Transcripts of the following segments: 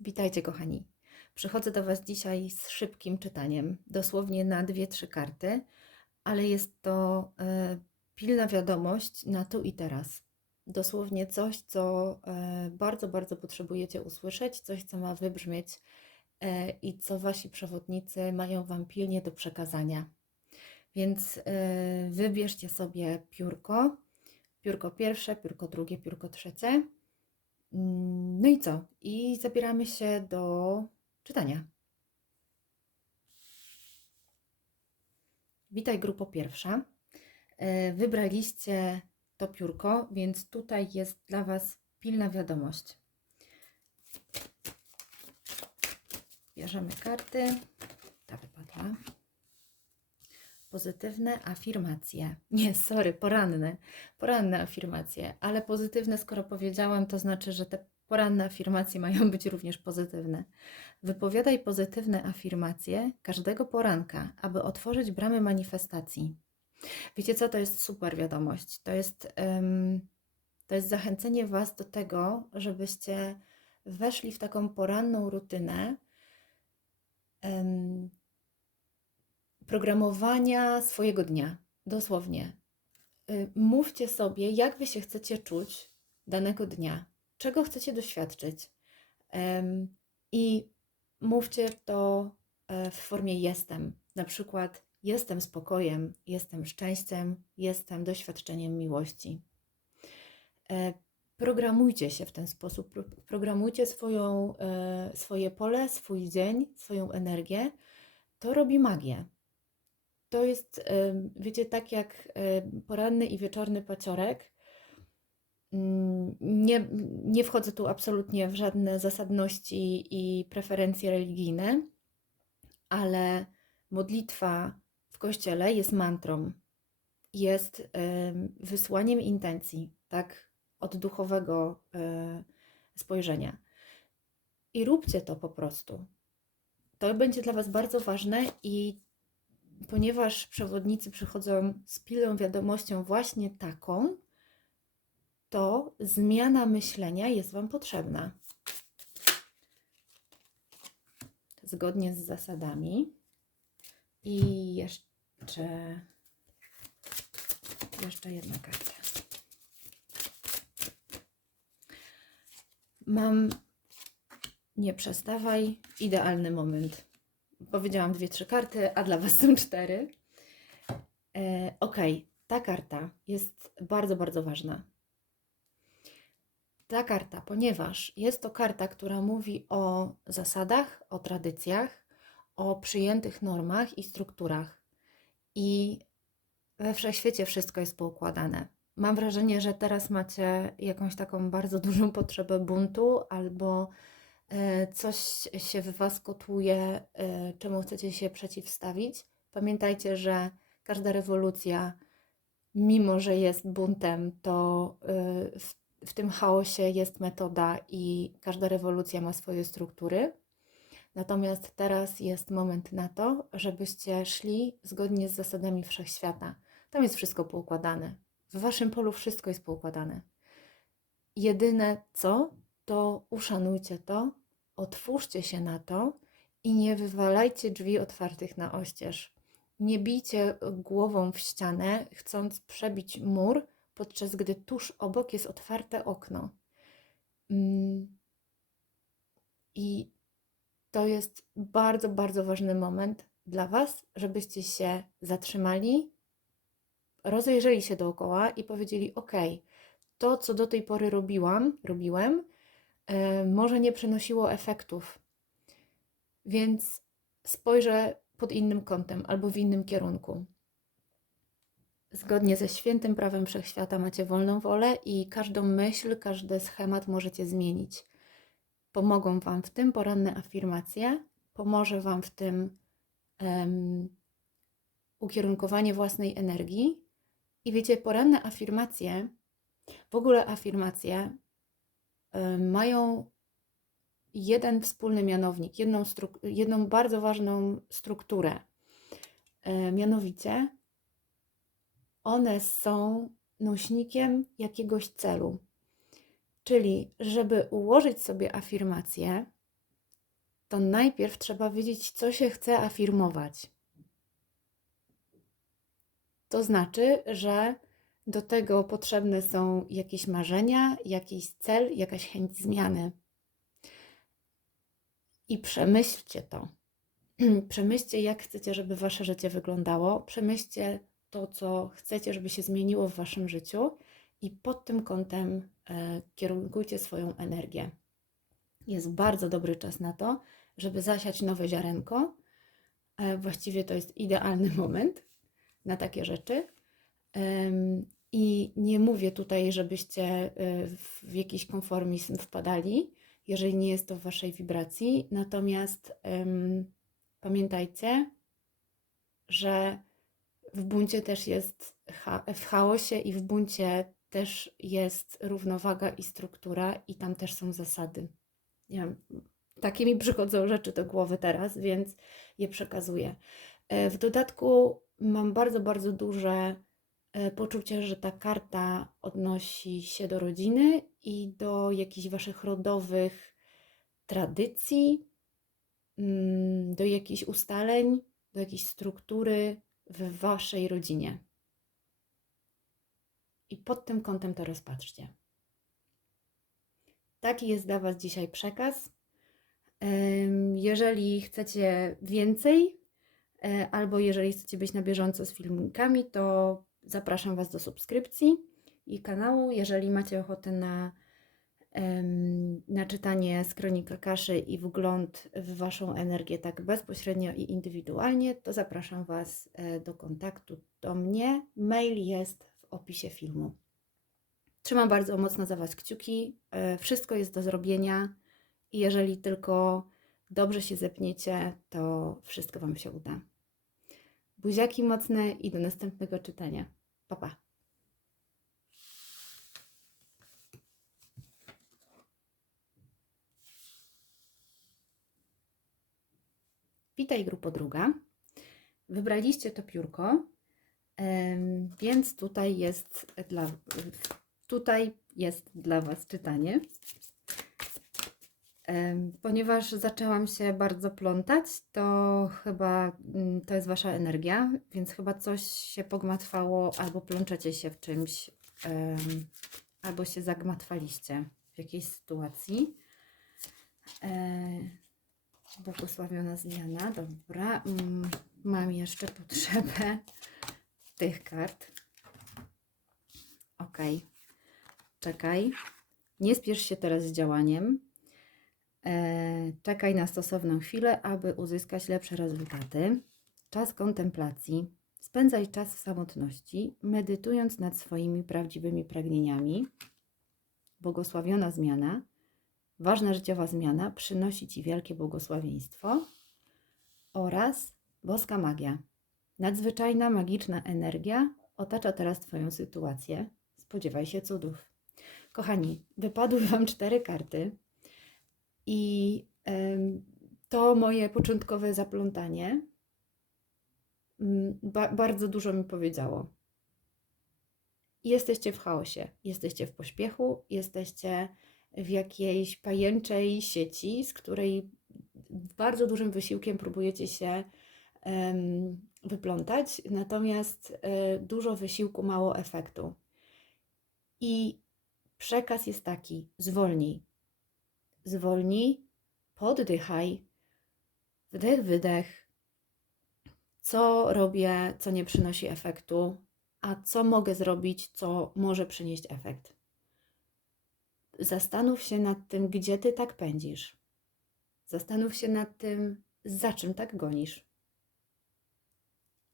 Witajcie, kochani. Przychodzę do Was dzisiaj z szybkim czytaniem, dosłownie na dwie, trzy karty, ale jest to e, pilna wiadomość na tu i teraz. Dosłownie coś, co e, bardzo, bardzo potrzebujecie usłyszeć, coś, co ma wybrzmieć e, i co Wasi przewodnicy mają Wam pilnie do przekazania. Więc e, wybierzcie sobie piórko, piórko pierwsze, piórko drugie, piórko trzecie. Mm, No i co? I zabieramy się do czytania. Witaj, grupo pierwsza. E, Wybraliście to piórko, więc tutaj jest dla Was pilna wiadomość. Bierzemy karty. Ta wypadła. Pozytywne afirmacje. Nie, sorry, poranne. Poranne afirmacje, ale pozytywne, skoro powiedziałam, to znaczy, że te poranne afirmacje mają być również pozytywne. Wypowiadaj pozytywne afirmacje każdego poranka, aby otworzyć bramy manifestacji. Wiecie co, to jest super wiadomość. To jest, em, to jest zachęcenie Was do tego, żebyście weszli w taką poranną rutynę programowania swojego dnia. Dosłownie. Y, Mówcie sobie, jak Wy się chcecie czuć danego dnia, czego chcecie doświadczyć. I mówcie to e, w formie jestem. Na przykład jestem spokojem, jestem szczęściem, jestem doświadczeniem miłości. E, Programujcie się w ten sposób, pro- programujcie swoją, e, swoje pole, swój dzień, swoją energię. To robi magię. To jest, wiecie, tak jak poranny i wieczorny paciorek. Mm, Nie, nie wchodzę tu absolutnie w żadne zasadności i preferencje religijne, ale modlitwa w kościele jest mantrą, jest em, wysłaniem intencji, tak, od duchowego e, spojrzenia. I róbcie to po prostu. To będzie dla Was bardzo ważne i ponieważ przewodnicy przychodzą z pilną wiadomością właśnie taką, to zmiana myślenia jest Wam potrzebna. Zgodnie z zasadami. I jeszcze, jeszcze jedna karta. Mam nie przestawaj, idealny moment. Powiedziałam dwie, trzy karty, a dla Was są cztery. E, ok, ta karta jest bardzo, bardzo ważna. Ta karta, ponieważ jest to karta, która mówi o zasadach, o tradycjach, o przyjętych normach i strukturach. I we wszechświecie wszystko jest poukładane. Mam wrażenie, że teraz macie jakąś taką bardzo dużą potrzebę buntu albo coś się w Was kotłuje, e, czemu chcecie się przeciwstawić. Pamiętajcie, że każda rewolucja, mimo że jest buntem, to e, w, w tym chaosie jest metoda i każda rewolucja ma swoje struktury. Natomiast teraz jest moment na to, żebyście szli zgodnie z zasadami wszechświata. Tam jest wszystko poukładane. W Waszym polu wszystko jest poukładane. Jedyne co, to uszanujcie to, otwórzcie się na to i nie wywalajcie drzwi otwartych na oścież. Nie bijcie głową w ścianę, chcąc przebić mur, podczas gdy tuż obok jest otwarte okno. Mm. I to jest bardzo, bardzo ważny moment dla Was, żebyście się zatrzymali, rozejrzeli się dookoła i powiedzieli: OK, to, co do tej pory robiłam, robiłem, może nie przynosiło efektów, więc spojrzę pod innym kątem albo w innym kierunku. Zgodnie ze świętym prawem wszechświata macie wolną wolę i każdą myśl, każdy schemat możecie zmienić. Pomogą Wam w tym poranne afirmacje, pomoże Wam w tym em, ukierunkowanie własnej energii. I wiecie, poranne afirmacje, w ogóle afirmacje mają jeden wspólny mianownik, jedną, jedną bardzo ważną strukturę. E, mianowicie, one są nośnikiem jakiegoś celu. Czyli, żeby ułożyć sobie afirmację, to najpierw trzeba wiedzieć, co się chce afirmować. To znaczy, że do tego potrzebne są jakieś marzenia, jakiś cel, jakaś chęć zmiany. I przemyślcie to. Przemyślcie, jak chcecie, żeby wasze życie wyglądało. Przemyślcie to, co chcecie, żeby się zmieniło w waszym życiu, i pod tym kątem e, kierunkujcie swoją energię. Jest bardzo dobry czas na to, żeby zasiać nowe ziarenko. E, właściwie to jest idealny moment na takie rzeczy. I nie mówię tutaj, żebyście e, w jakiś konformizm wpadali, jeżeli nie jest to w waszej wibracji. Natomiast um, pamiętajcie, że w buncie też jest, w chaosie i w buncie też jest równowaga i struktura, i tam też są zasady. Wiem, takie mi przychodzą rzeczy do głowy teraz, więc je przekazuję. E, w dodatku mam bardzo, bardzo duże poczucie, że ta karta odnosi się do rodziny i do jakichś waszych rodowych tradycji, mm, do jakichś ustaleń, do jakiejś struktury w waszej rodzinie. I pod tym kątem to rozpatrzcie. Taki jest dla Was dzisiaj przekaz. Jeżeli chcecie więcej, e, albo jeżeli chcecie być na bieżąco z filmikami, to zapraszam Was do subskrypcji i kanału. Jeżeli macie ochotę na, na czytanie z Kronika Kaszy i wgląd w Waszą energię tak bezpośrednio i indywidualnie, to zapraszam Was e, do kontaktu do mnie. Mail jest w opisie filmu. Trzymam bardzo mocno za Was kciuki. E, wszystko jest do zrobienia i jeżeli tylko dobrze się zepniecie, to wszystko Wam się uda. Buziaki mocne i do następnego czytania. Pa, pa. Witaj grupo druga. Wybraliście to piórko, więc tutaj jest dla Tutaj jest dla Was czytanie. Ponieważ zaczęłam się bardzo plątać, to chyba mm, to jest Wasza energia, więc chyba coś się pogmatwało, albo plączecie się w czymś, albo się zagmatwaliście w jakiejś sytuacji. E, błogosławiona zmiana, dobra. Mm, mam jeszcze potrzebę tych kart. Ok. Czekaj. Nie spiesz się teraz z działaniem. E, czekaj na stosowną chwilę, aby uzyskać lepsze rezultaty. Czas kontemplacji. Spędzaj czas w samotności, medytując nad swoimi prawdziwymi pragnieniami. Błogosławiona zmiana, ważna życiowa zmiana przynosi Ci wielkie błogosławieństwo oraz boska magia. Nadzwyczajna, magiczna energia otacza teraz Twoją sytuację. Spodziewaj się cudów. Kochani, wypadły Wam cztery karty i to moje początkowe zaplątanie mm, ba bardzo dużo mi powiedziało. Jesteście w chaosie, jesteście w pośpiechu, jesteście w jakiejś pajęczej sieci, z której bardzo dużym wysiłkiem próbujecie się um, wyplątać, natomiast y, dużo wysiłku, mało efektu. I Przekaz jest taki: zwolnij. Zwolnij, poddychaj, wdech, wydech. Co robię, co nie przynosi efektu, a co mogę zrobić, co może przynieść efekt. Zastanów się nad tym, gdzie ty tak pędzisz. Zastanów się nad tym, za czym tak gonisz.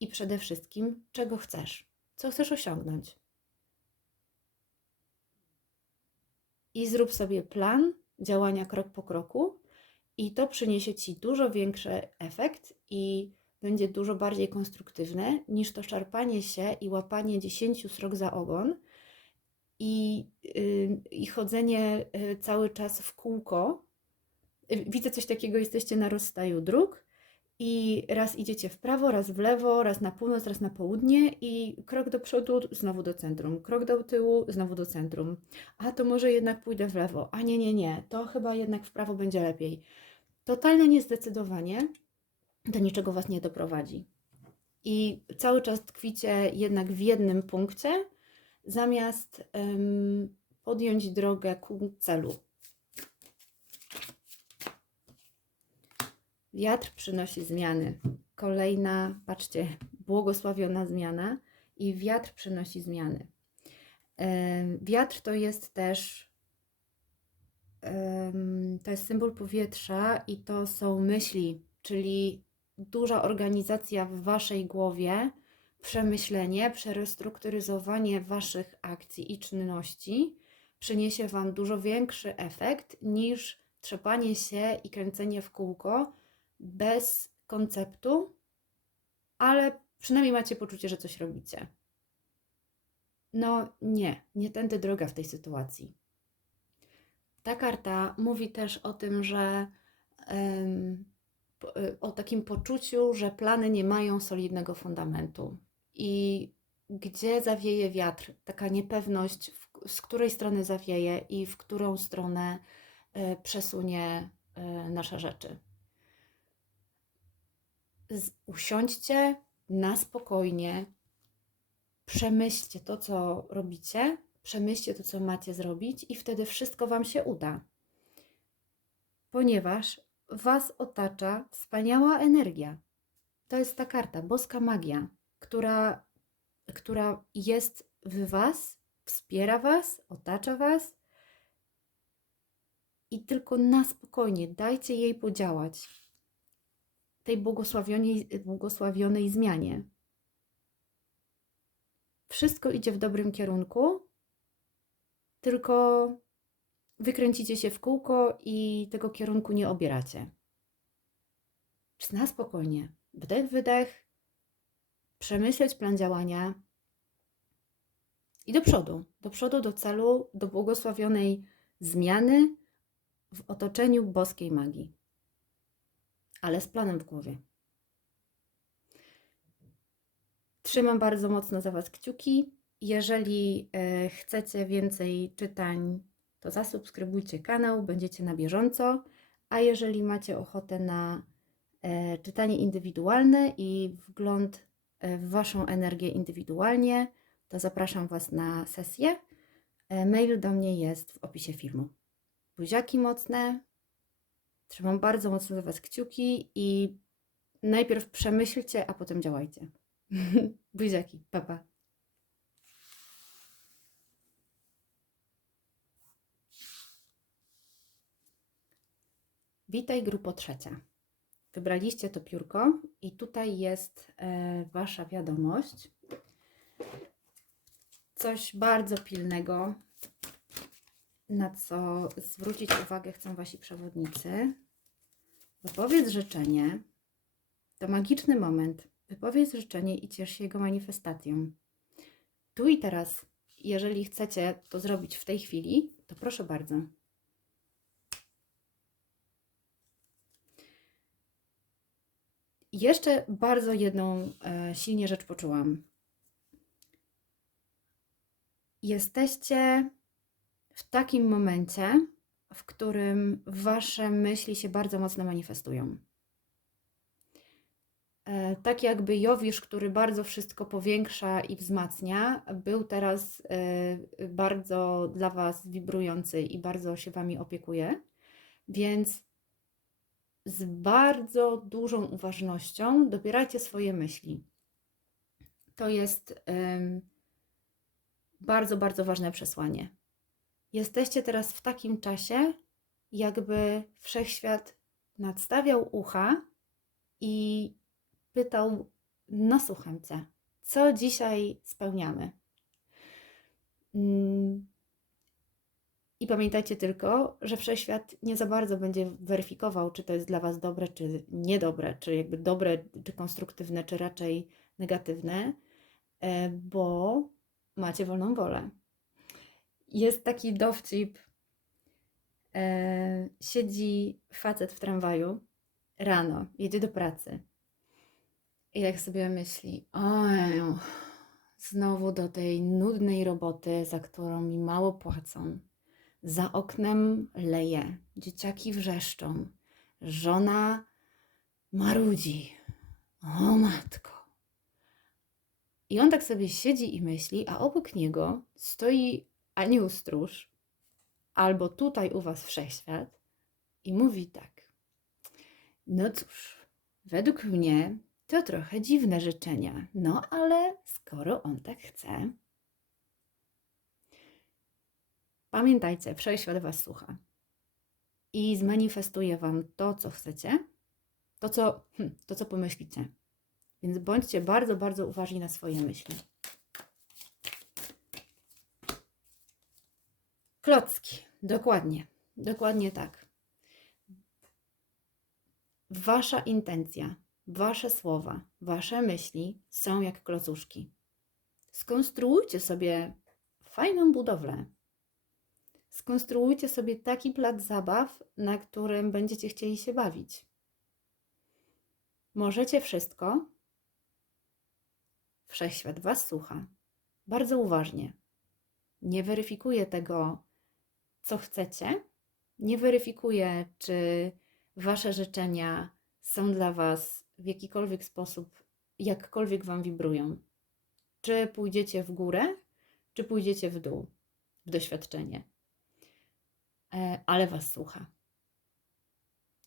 I przede wszystkim, czego chcesz, co chcesz osiągnąć. i zrób sobie plan działania krok po kroku, i to przyniesie ci dużo większy efekt i będzie dużo bardziej konstruktywne niż to szarpanie się i łapanie dziesięciu srok za ogon i, yy, i chodzenie yy, cały czas w kółko. Widzę coś takiego, jesteście na rozstaju dróg i raz idziecie w prawo, raz w lewo, raz na północ, raz na południe i krok do przodu, znowu do centrum, krok do tyłu, znowu do centrum. A to może jednak pójdę w lewo, a nie, nie, nie, to chyba jednak w prawo będzie lepiej. totalne niezdecydowanie do niczego Was nie doprowadzi. I cały czas tkwicie jednak w jednym punkcie, zamiast em, podjąć drogę ku celu. Wiatr przynosi zmiany. Kolejna, patrzcie, błogosławiona zmiana i wiatr przynosi zmiany. Wiatr to jest też to jest symbol powietrza i to są myśli, czyli duża organizacja w waszej głowie, przemyślenie, przerestrukturyzowanie waszych akcji i czynności przyniesie wam dużo większy efekt niż trzepanie się i kręcenie w kółko bez konceptu, ale przynajmniej macie poczucie, że coś robicie. No nie, nie tędy droga w tej sytuacji. Ta karta mówi też o tym, że y, o takim poczuciu, że plany nie mają solidnego fundamentu. I gdzie zawieje wiatr, taka niepewność, z której strony zawieje i w którą stronę e, przesunie e, nasze rzeczy. Usiądźcie na spokojnie, przemyślcie to, co robicie, przemyślcie to, co macie zrobić, i wtedy wszystko Wam się uda. Ponieważ Was otacza wspaniała energia. To jest ta karta, boska magia, która, która jest w Was, wspiera Was, otacza Was. I tylko na spokojnie dajcie jej podziałać, tej błogosławionej, błogosławionej zmianie. Wszystko idzie w dobrym kierunku, tylko wykręcicie się w kółko i tego kierunku nie obieracie. Na spokojnie, wdech, wydech, przemyśleć plan działania i do przodu, do przodu, do celu, do błogosławionej zmiany w otoczeniu boskiej magii, ale z planem w głowie. Trzymam bardzo mocno za Was kciuki. Jeżeli e, chcecie więcej czytań, to zasubskrybujcie kanał, będziecie na bieżąco. A jeżeli macie ochotę na e, czytanie indywidualne i wgląd e, w Waszą energię indywidualnie, to zapraszam Was na sesję. Mail do mnie jest w opisie filmu. Buziaki mocne. Trzymam bardzo mocno za Was kciuki i najpierw przemyślcie, a potem działajcie. Buziaki, papa. Pa. Witaj, grupo trzecia. Wybraliście to piórko i tutaj jest e, Wasza wiadomość. Coś bardzo pilnego, na co zwrócić uwagę chcą Wasi przewodnicy. Wypowiedz życzenie. To magiczny moment. Wypowiedz życzenie i ciesz się jego manifestacją. Tu i teraz, jeżeli chcecie to zrobić w tej chwili, to proszę bardzo. Jeszcze bardzo jedną e, silnie rzecz poczułam. Jesteście w takim momencie, w którym wasze myśli się bardzo mocno manifestują. E, tak jakby Jowisz, który bardzo wszystko powiększa i wzmacnia, był teraz e, bardzo dla Was wibrujący i bardzo się Wami opiekuje. Więc z bardzo dużą uważnością dobierajcie swoje myśli. To jest bardzo, bardzo ważne przesłanie. Jesteście teraz w takim czasie, jakby wszechświat nadstawiał ucha i pytał: No, słucham cię, co dzisiaj spełniamy? Mm, I pamiętajcie tylko, że wszechświat nie za bardzo będzie weryfikował, czy to jest dla Was dobre, czy niedobre, czy jakby dobre, czy konstruktywne, czy raczej negatywne, e, bo macie wolną wolę. Jest taki dowcip. E, siedzi facet w tramwaju rano, jedzie do pracy. I jak sobie myśli, oj, znowu do tej nudnej roboty, za którą mi mało płacą. Za oknem leje, dzieciaki wrzeszczą, żona marudzi. O matko. I on tak sobie siedzi i myśli, a obok niego stoi anioł stróż, albo tutaj u was wszechświat i mówi tak. No cóż, według mnie to trochę dziwne życzenia, no ale skoro on tak chce. Pamiętajcie, wszechświat was słucha i zmanifestuje wam to, co chcecie, to, co, hm, to, co pomyślicie. Więc bądźcie bardzo, bardzo uważni na swoje myśli. Klocki. Dokładnie. Dokładnie tak. Wasza intencja, wasze słowa, wasze myśli są jak klocuszki. Skonstruujcie sobie fajną budowlę. Skonstruujcie sobie taki plac zabaw, na którym będziecie chcieli się bawić. Możecie wszystko. Wszechświat Was słucha. Bardzo uważnie. Nie weryfikuje tego, co chcecie. Nie weryfikuje, czy Wasze życzenia są dla Was w jakikolwiek sposób, jakkolwiek Wam wibrują. Czy pójdziecie w górę, czy pójdziecie w dół, w doświadczenie. E, ale Was słucha.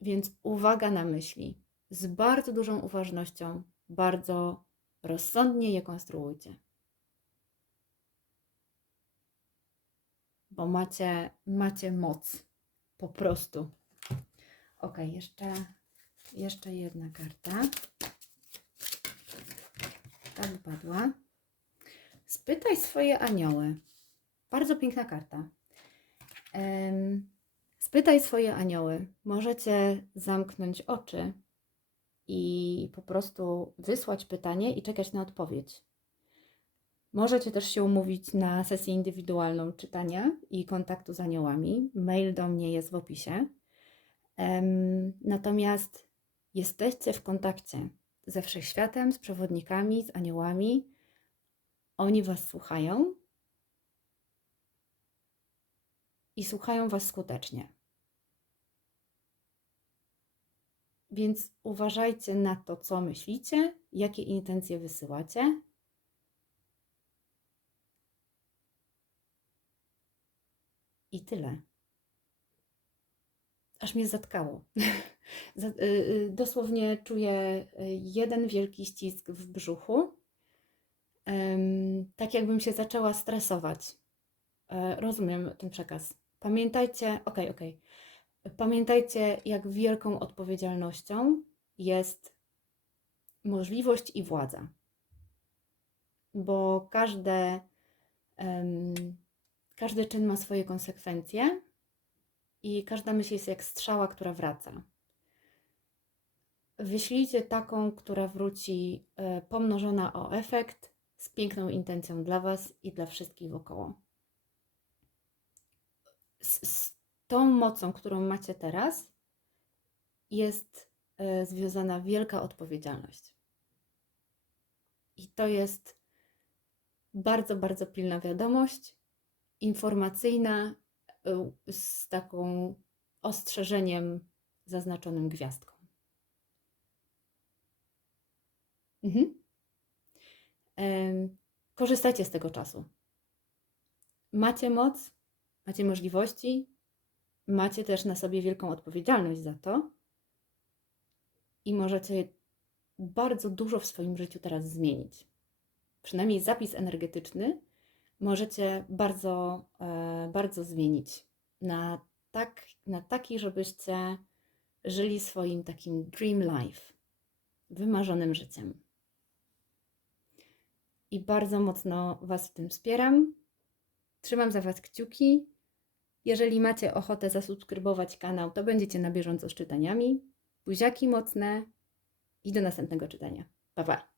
Więc uwaga na myśli. Z bardzo dużą uważnością, bardzo rozsądnie je konstruujcie. Bo macie, macie moc. Po prostu. Ok, jeszcze, jeszcze jedna karta. Ta wypadła. Spytaj swoje anioły. Bardzo piękna karta. Spytaj swoje anioły. Możecie zamknąć oczy i po prostu wysłać pytanie i czekać na odpowiedź. Możecie też się umówić na sesję indywidualną czytania i kontaktu z aniołami. Mail do mnie jest w opisie. Natomiast jesteście w kontakcie ze wszechświatem, z przewodnikami, z aniołami. Oni Was słuchają i słuchają Was skutecznie. Więc uważajcie na to, co myślicie, jakie intencje wysyłacie. I tyle. Aż mnie zatkało. Za- y, y, Dosłownie czuję y, jeden wielki ścisk w brzuchu. Tak jakbym się zaczęła stresować. E, Rozumiem ten przekaz. Pamiętajcie, okej, okej. Pamiętajcie, jak wielką odpowiedzialnością jest możliwość i władza. Bo każde, em, każdy czyn ma swoje konsekwencje i każda myśl jest jak strzała, która wraca. Wyślijcie taką, która wróci e, pomnożona o efekt, z piękną intencją dla Was i dla wszystkich wokoło. Z, z tą mocą, którą macie teraz, jest e, związana wielka odpowiedzialność. I to jest bardzo, bardzo pilna wiadomość, informacyjna, e, z taką ostrzeżeniem zaznaczonym gwiazdką. Mhm. Z tego czasu. Macie moc, macie możliwości, macie też na sobie wielką odpowiedzialność za to i możecie bardzo dużo w swoim życiu teraz zmienić. Przynajmniej zapis energetyczny możecie bardzo, e, bardzo zmienić na, tak, na taki, żebyście żyli swoim takim dream life, wymarzonym życiem. I bardzo mocno Was w tym wspieram. Trzymam za Was kciuki. Jeżeli macie ochotę zasubskrybować kanał, to będziecie na bieżąco z czytaniami. Buziaki mocne i do następnego czytania. Pa, pa!